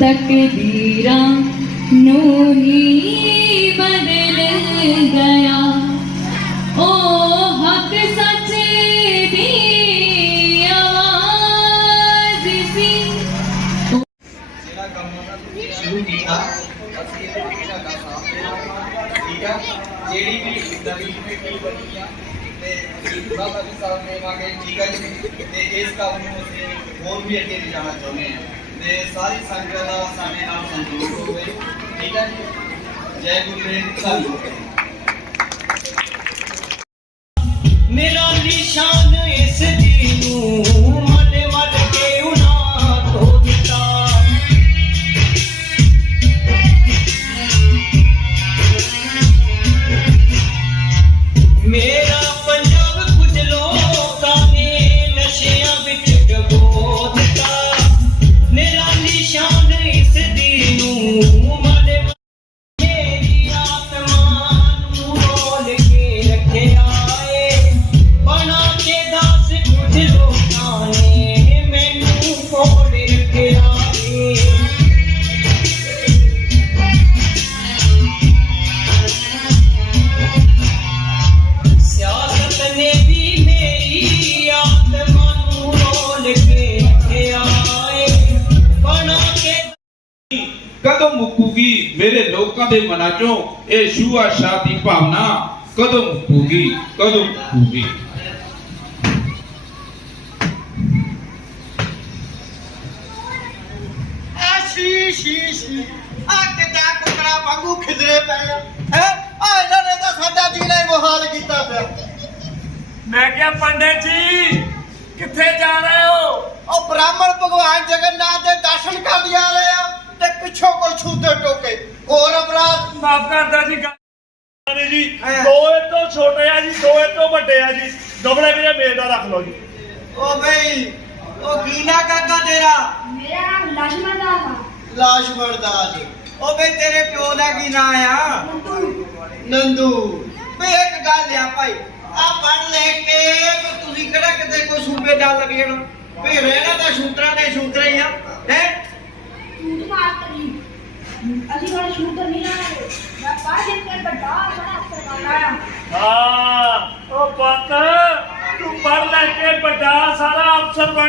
ਤਕਦੀਰਾਂ ਨੂੰ ਹੀ ਬਦਲ ਗਿਆ। ਓ ਹੱਕ ਸੱਚ ਦੀ ਆਵਾਜ਼ ਸੀ। ਜਿਹੜਾ ਕੰਮ ਉਹਨਾਂ ਸ਼ੁਰੂ ਕੀਤਾ। ਅਸੀਂ ਇਹ ਟਿਕਟਾਂ ਦਾ ਸਾਥ ਦੇਣਾ ਠੀਕ ਆ? ਜਿਹੜੀ ਵੀ ਨਵੀਂ ਕਮੇਟੀ ਬਣੀ ਆ, ਤੇ ਅਸੀਂ ਪੂਰਾ ਸਾਥ ਦੇਵਾਂਗੇ ਠੀਕ ਆ ਜੀ? ਤੇ ਇਸ ਕੰਮ ਨੂੰ ਅਸੀਂ ਹੋਰ ਵੀ ਅੱਗੇ ਲਿਜਾਣਾ ਚਾਹੁੰਦੇ ਹਾਂ। ਤੇ ਸਾਰੀ ਸੰਗਤ ਦਾ ਸਾਡੇ ਨਾਲ ਸੰਯੋਗ ਹੋਵੇ। ਠੀਕ ਆ ਜੀ? ਜੈ ਗੁਰੂ ਗ੍ਰੰਥ ਸਾਹਿਬ ਮੁੱਕੂਗੀ ਮੇਰੇ ਲੋਕਾਂ ਦੇ ਮਨਾਂ ਚੋਂ ਇਹ ਸ਼ੂਆ ਸ਼ਾਹ ਦੀ ਭਾਵਨਾ ਕਦੋਂ ਮੁੱਕੂਗੀ? ਕਦੋਂ ਮੁੱਕੂਗੀ? ਐਸੀ ਸ਼ੀ ਸ਼ੀ ਆ ਕਿੱਦਾਂ ਕੁਕਰਾ ਵਾਂਗੂ ਖਿਦਰੇ ਪਏ ਆ ਹੈ? ਆ ਇਹਨਾਂ ਨੇ ਤਾਂ ਸਾਡਾ ਜੀਣਾ ਹੀ ਮੁਹਾਲ ਕੀਤਾ ਪਿਆ। ਮੈਂ ਕਿਹਾ ਪੰਡਿਤ ਜੀ ਕਿੱਥੇ ਜਾ ਰਹੇ ਹੋ? ਉਹ ਬ੍ਰਾਹਮਣ ਭਗਵਾਨ ਜਗਨਨਾਥ ਦੇ ਦਰਸ਼ਨ ਕਰਨ ਜਾ ਰਹੇ ਆ ਤੇ ਪਿੱਛੋਂ ਛੂਤੇ ਟੋਕੇ। ਹੋਰ ਅਪਰਾਧ? ਮਾਫ ਕਰਦਾ ਜੀ ਗੱਲ ਜੀ। ਹਾਂ। ਦੋਏ ਤੋਂ ਛੋਟੇ ਆ ਜੀ ਦੋਏ ਤੋਂ ਵੱਡੇ ਆ ਜੀ। ਦੋਬਲੇ ਵੀਰੇ ਮੇਰੇ ਦਾ ਰੱਖ ਲਓ ਜੀ। ਓ ਬਈ ਓ ਗੀਨਾ ਕਾਕਾ ਤੇਰਾ? ਮੇਰਾ ਨਾਮ ਲక్ష్మణ ਦਾ ਹੈ ਲਾਸ਼ ਮਰਦਾਜ ਓ ਬਈ ਤੇਰੇ ਪਿਓ ਦਾ ਕੀ ਨਾਂ ਆ? ਨੰਦੂ। ਬਈ ਇੱਕ ਗੱਲ ਆ ਭਾਈ। ਆ ਪੜ ਲੈ ਕੇ ਵੀ ਤੁਸੀਂ ਕਿਹੜਾ ਕਿਤੇ ਕੋਈ ਸੂਬੇ ਡਾਲ ਲੱਗ ਜਾਣਾ ਵੀ ਰਹਿਣਾ ਤਾਂ ਸ਼ੂਤਰਾਂ ਦੇ ਸ਼ੂਤਰ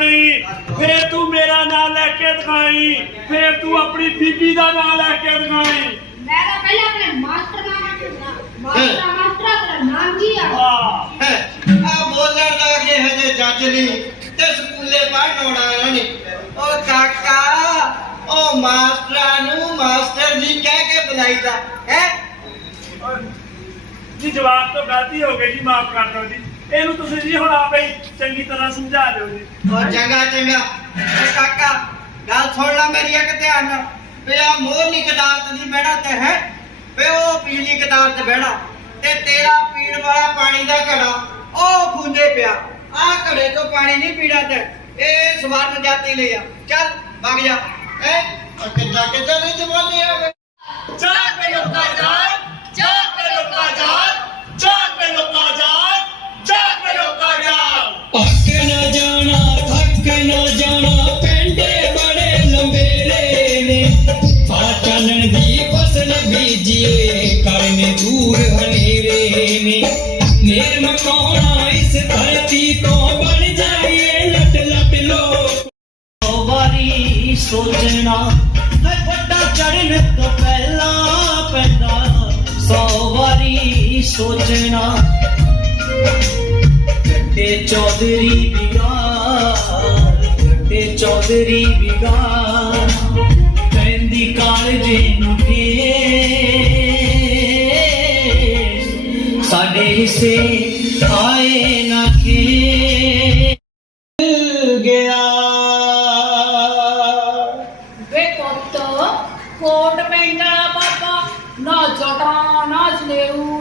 ਬਣੀ ਫੇਰ ਤੂੰ ਮੇਰਾ ਨਾਮ ਲੈ ਕੇ ਦਿਖਾਈ। ਫੇਰ ਤੂੰ ਆਪਣੀ ਬੀਬੀ ਦਾ ਨਾਮ ਲੈ ਕੇ ਦਿਖਾਈ। ਮੈਂ ਤਾਂ ਪਹਿਲਾਂ ਆਪਣੇ ਮਾਸਟਰ ਦਾ ਨਾਮ ਦੱਸਣਾ ਮਾਸਟਰ ਮਾਸਟਰ ਦਾ ਨਾਮ ਕੀ ਆ? ਹਾਂ। ਆ ਬੋਲਣ ਦਾ ਕਿ ਹਜੇ ਜੱਜ ਨਹੀਂ ਤੇ ਸਕੂਲੇ ਪੜ੍ਹਨ ਆਉਣਾ ਇਹਨਾਂ ਨੇ ਉਹ ਕਾਕਾ ਉਹ ਮਾਸਟਰਾਂ ਨੂੰ ਮਾਸਟਰ ਜੀ ਕਹਿ ਕੇ ਬੁਲਾਈਦਾ ਹੈ? ਜੀ ਜਵਾਬ ਤੋਂ ਗਲਤੀ ਹੋ ਗਈ ਜੀ ਮਾਫ ਕਰ ਦਿਓ ਜੀ। ਇਹਨੂੰ ਤੁਸੀਂ ਜੀ ਹੁਣ ਆਪੇ ਹੀ ਚੰਗੀ ਤਰ੍ਹਾਂ ਸਮਝਾ ਦਿਓ ਜੀ। ਉਹ ਚੰਗਾ ਚੰਗਾ। ਓ ਕਾਕਾ ਗੱਲ ਸੁਣ ਲੈ ਮੇਰੀ ਇੱਕ ਧਿਆਨ। ਨਾਲ ਵੀ ਆ ਮੋਹਨੀ ਕਦਾਰਤ ਦੀ ਬਹਿਣਾ ਤੇ ਹੈ ਵੀ ਉਹ ਪੀਲੀ ਕਦਾਰਤ ਬਹਿਣਾ ਤੇ ਤੇਰਾ ਪੀਣ ਵਾਲਾ ਪਾਣੀ ਦਾ ਘੜਾ ਉਹ ਖੁੰਝੇ ਪਿਆ। ਆ ਘੜੇ ਤੋਂ ਪਾਣੀ ਨਹੀਂ ਪੀਣਾ ਤੇ ਇਹ ਸਵਰਨ ਜਾਤੀ ਲਈ ਆ। ਚੱਲ ਵਗ ਜਾ। ਹੈ ਕਿੱਦਾਂ ਕਿੱਦਾਂ ਨਹੀਂ ਜਵਾਨੀ ਆ ਚਾਰ ਪੇ ਲੋਕਾ ਜਾਨ ਬੀਜੀਏ ਕਰਨੇ ਦੂਰ ਹਨੇਰੇ ਨੇ ਨੇਰ ਮਕਾਉਣਾ ਇਸ ਧਰਤੀ ਤੋਂ ਬਣ ਜਾਈਏ ਲੱਟ ਲੱਟ ਲੋਕ। ਸੌ ਵਾਰੀ ਸੋਚਣਾ ਹੈ ਵੱਡਾ ਚੜਨ ਤੋਂ ਪਹਿਲਾਂ ਪੈਂਦਾ। ਸੌ ਵਾਰੀ ਸੋਚਣਾ ਗੱਡੇ ਚੌਧਰੀ ਬਿਗਾਰ ਗੱਡੇ ਚੌਧਰੀ ਬਿਗਾਰ ਕਹਿੰਦੀ ਕਾਲਜੇ ਆਏ ਨਾ ਗਿਆ ਕੋਟ ਪੈਂਟ ਵਾਲਾ ਬਾਬਾ ਨਾ ਜਟਾ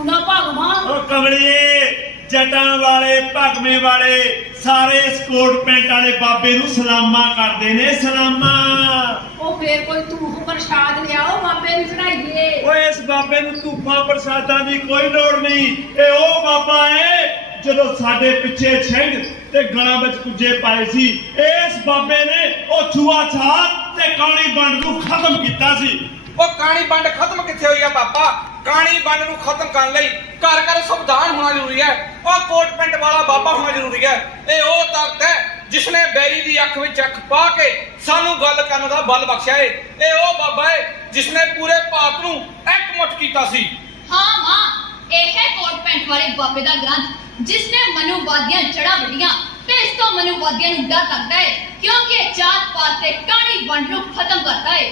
ਨਾ ਭਗਵਾਨ ਕਮਲੀਏ ਜਟਾਂ ਵਾਲੇ ਭਗਵੇਂ ਵਾਲੇ ਸਾਰੇ ਸਕੋਟ ਪੈਂਟ ਵਾਲੇ ਬਾਬੇ ਨੂੰ ਸਲਾਮਾਂ ਕਰਦੇ ਨੇ ਸਲਾਮਾਂ। ਉਹ ਫੇਰ ਕੋਈ ਧੂਫ ਪ੍ਰਸ਼ਾਦ ਲਿਆਓ ਬਾਬੇ ਨੂੰ ਚੜਾਈਏ। ਓਏ ਇਸ ਬਾਬੇ ਨੂੰ ਧੂਫਾਂ ਪ੍ਰਸਾਦਾਂ ਦੀ ਕੋਈ ਲੋੜ ਨਹੀਂ। ਇਹ ਉਹ ਬਾਬਾ ਹੈ ਜਦੋਂ ਸਾਡੇ ਪਿੱਛੇ ਸਿੰਘ ਤੇ ਗਲਾਂ ਵਿੱਚ ਕੁੱਜੇ ਪਾਏ ਸੀ ਇਸ ਬਾਬੇ ਨੇ ਉਹ ਛੂਆ ਛਾਤ ਤੇ ਕਾਲੀ ਵੰਡ ਨੂੰ ਖਤਮ ਕੀਤਾ ਸੀ। ਉਹ ਕਾਣੀ ਵੰਡ ਖਤਮ ਕਿੱਥੇ ਹੋਈ ਆ ਪਾਪਾ ਕਾਣੀ ਵੰਡ ਨੂੰ ਖਤਮ ਕਰਨ ਲਈ ਘਰ ਘਰ ਸੰਵਿਧਾਨ ਹੋਣਾ ਜ਼ਰੂਰੀ ਹੈ। ਉਹ ਕੋਟ ਪੈਂਟ ਵਾਲਾ ਬਾਬਾ ਹੋਣਾ ਜ਼ਰੂਰੀ ਹੈ। ਇਹ ਉਹ ਤਾਕਤ ਹੈ ਜਿਸਨੇ ਬੈਰੀ ਦੀ ਅੱਖ ਵਿੱਚ ਅੱਖ ਪਾ ਕੇ ਸਾਨੂੰ ਗੱਲ ਕਰਨ ਦਾ ਬਲ ਬਖਸ਼ਿਆ ਏ। ਇਹ ਉਹ ਬਾਬਾ ਹੈ ਜਿਸਨੇ ਪੂਰੇ ਭਾਰਤ ਨੂੰ ਇੱਕਮੁੱਠ ਕੀਤਾ ਸੀ। ਹਾਂ ਮਾਂ ਇਹ ਹੈ ਕੋਟ ਪੈਂਟ ਵਾਲੇ ਬਾਬੇ ਦਾ ਗ੍ਰੰਥ ਜਿਸ ਨੇ ਮਨੁਵਾਦੀਆਂ ਜੜਾ ਵੱਡੀਆਂ ਤੇ ਇਸ ਤੋਂ ਮਨੁਵਾਦੀਆਂ ਨੂੰ ਡਰ ਲੱਗਦਾ ਹੈ ਕਿਉਂਕਿ ਜਾਤ ਪਾਤ ਤੇ ਕਾਣੀ ਵੰਡ ਨੂੰ ਖਤਮ ਕਰਦਾ ਹੈ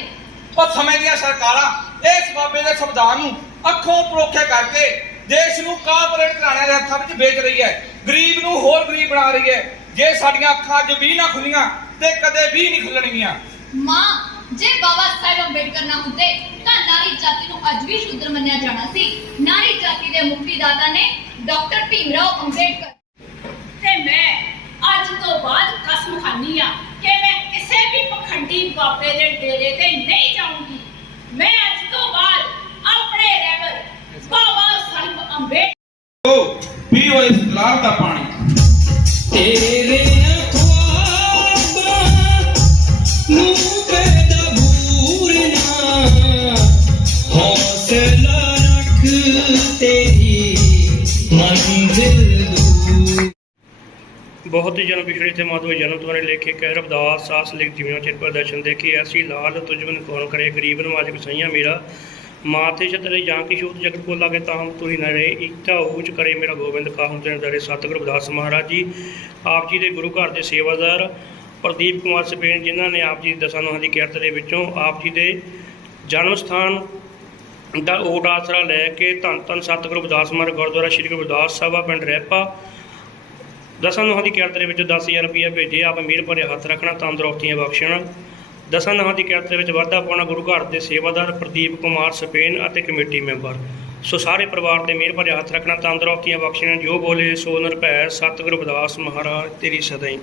ਉਹ ਸਮੇਂ ਦੀਆਂ ਸਰਕਾਰਾਂ ਇਸ ਬਾਬੇ ਦੇ ਸੰਵਿਧਾਨ ਨੂੰ ਅੱਖੋਂ ਪਰੋਖੇ ਕਰਕੇ ਦੇਸ਼ ਨੂੰ ਕਾਰਪੋਰੇਟ ਘਰਾਣਿਆਂ ਦੇ ਹੱਥਾਂ ਵਿੱਚ ਵੇਚ ਰਹੀ ਹੈ। ਗਰੀਬ ਨੂੰ ਹੋਰ ਗਰੀਬ ਬਣਾ ਰਹੀ ਹੈ। ਜੇ ਸਾਡੀਆਂ ਅੱਖਾਂ ਅੱਜ ਵੀ ਨਾ ਖੁੱਲੀਆਂ, ਤੇ ਕਦੇ ਵੀ ਨਹੀਂ ਖੁੱਲਣਗੀਆਂ। ਮਾਂ, ਜੇ ਬਾਬਾ ਸਾਹਿਬ ਅੰਬੇਡਕਰ ਨਾ ਹੁੰਦੇ, ਤਾਂ ਨਾਰੀ ਜਾਤੀ ਨੂੰ ਅੱਜ ਵੀ ਸ਼ੂਦਰ ਮੰਨਿਆ ਜਾਣਾ ਸੀ। ਨਾਰੀ ਜਾਤੀ ਦੇ ਮੁਕਤੀਦਾਤਾ ਨੇ ਡਾਕਟਰ ਭੀਮਰਾਓ ਅੰਬੇਡਕਰ। ਤੇ ਮੈਂ ਅੱਜ ਤੋਂ ਬਾਅਦ ਕਸਮ ਖਾਨੀ ਆ ਕਿ ਮੈਂ ਕਿਸੇ ਵੀ ਪਖੰਡੀ ਬਾਬੇ ਦੇ ਡੇਰੇ ਤੇ ਨਹੀਂ ਜਾਊਂਗੀ। ਮੈਂ ਅੱਜ ਤੋਂ ਬਾਅਦ ਆਪਣੇ ਰੈਬਰ ਬਾਬਾ ਸਾਹਿਬ ਅੰਬੇਡਕਰ ਓ ਪੀਓ ਇਸ ਲਾਲ ਦਾ ਪਾਣੀ। ਤੇਰੇ ਅਖਵਾਬਾਂ ਨੂੰ ਬੇਦਬੂਰਨਾ ਹੌਸਲਾ ਰੱਖ ਤੇਰੀ ਮੰਜ਼ਿਲ ਦੂਰ। ਬਹੁਤ ਹੀ ਜਨ ਪਿਛੜੇ ਥੇ ਮਾਧੋ ਜਨਮ ਤੁਮਰੇ ਲੇਖੇ ਕਹਿ ਰਬਦਾਸ ਸਾਸ ਲਿਖ ਜਿਵੇਂ ਚਿਰ ਪ੍ਰਦਰਸ਼ਨ ਦੇਖੀ ਐਸੀ ਲਾਲ ਤੁਝਵਨ ਕੌਣ ਕਰੇ ਗਰੀਬ ਨਵਾਜ ਕਸਈਆ ਮੇਰਾ। ਮਾਥੇ ਛਤਰੇ ਜਾਂ ਕੀ ਸ਼ੂਤ ਜਗਤ ਕੋ ਲਾਗੇ ਤਾਹਮ ਤੁਰੀ ਨ ਰਹੇ। ਇਕਤਾ ਊਚ ਕਰੇ ਮੇਰਾ ਗੋਬਿੰਦ ਕਾਹਮ ਤੇ ਦਰੇ ਸਤਿਗੁਰੂ ਰਵਿਦਾਸ ਮਹਾਰਾਜ ਜੀ। ਆਪ ਜੀ ਦੇ ਗੁਰੂ ਘਰ ਦੇ ਸੇਵਾਦਾਰ ਪ੍ਰਦੀਪ ਕੁਮਾਰ ਸਪੇਨ ਜਿਨ੍ਹਾਂ ਨੇ ਆਪ ਜੀ ਦੀ ਦਸਾਂ ਨੋਹਾਂ ਦੀ ਕਿਰਤ ਦੇ ਵਿੱਚੋਂ ਆਪ ਜੀ ਦੇ ਜਨਮ ਸਥਾਨ ਦਾ ਓਟ ਆਸਰਾ ਲੈ ਕੇ ਧੰਨ ਧੰਨ ਸਤਿਗੁਰੂ ਗੁਰਦਾਸ ਮਹਾਰਾਜ ਗੁਰਦੁਆਰਾ ਸ੍ਰੀ ਗੁਰਦਾਸ ਰਵਿਦਾਸ ਸਾਹਿਬਾ ਪਿੰਡ ਰਹਿਪਾ ਦਸਾਂ ਨੋਹਾਂ ਦੀ ਕਿਰਤ ਦੇ ਵਿੱਚ 10000 ਰੁਪਏ ਭੇਜੇ। ਆਪ ਅਮੀਰ ਭਰੇ ਹੱਥ ਰੱਖਣਾ, ਤੰਦਰੁਸਤੀਆਂ ਬਖਸ਼ਣ। ਦਸਾਂ ਨੋਹਾਂ ਦੀ ਕਿਰਤ ਦੇ ਵਿੱਚ ਵਾਧਾ ਪਾਉਣਾ ਗੁਰੂ ਘਰ ਦੇ ਸੇਵਾਦਾਰ ਪ੍ਰਦੀਪ ਕੁਮਾਰ ਸਪੇਨ ਅਤੇ ਕਮੇਟੀ ਮੈਂਬਰ। ਸੋ ਸਾਰੇ ਪਰਿਵਾਰ ਦੇ ਮਿਹਰ ਭਰਿਆ ਹੱਥ ਰੱਖਣਾ ਤੰਦਰੁਸਤੀਆਂ ਬਖਸ਼ਣ ਜੋ ਬੋਲੇ ਸੋ ਨਿਰਭੈ ਸਤਿਗੁਰੂ ਰਵਿਦਾਸ ਮਹਾਰਾਜ, ਤੇਰੀ ਸਦਾ ਹੀ।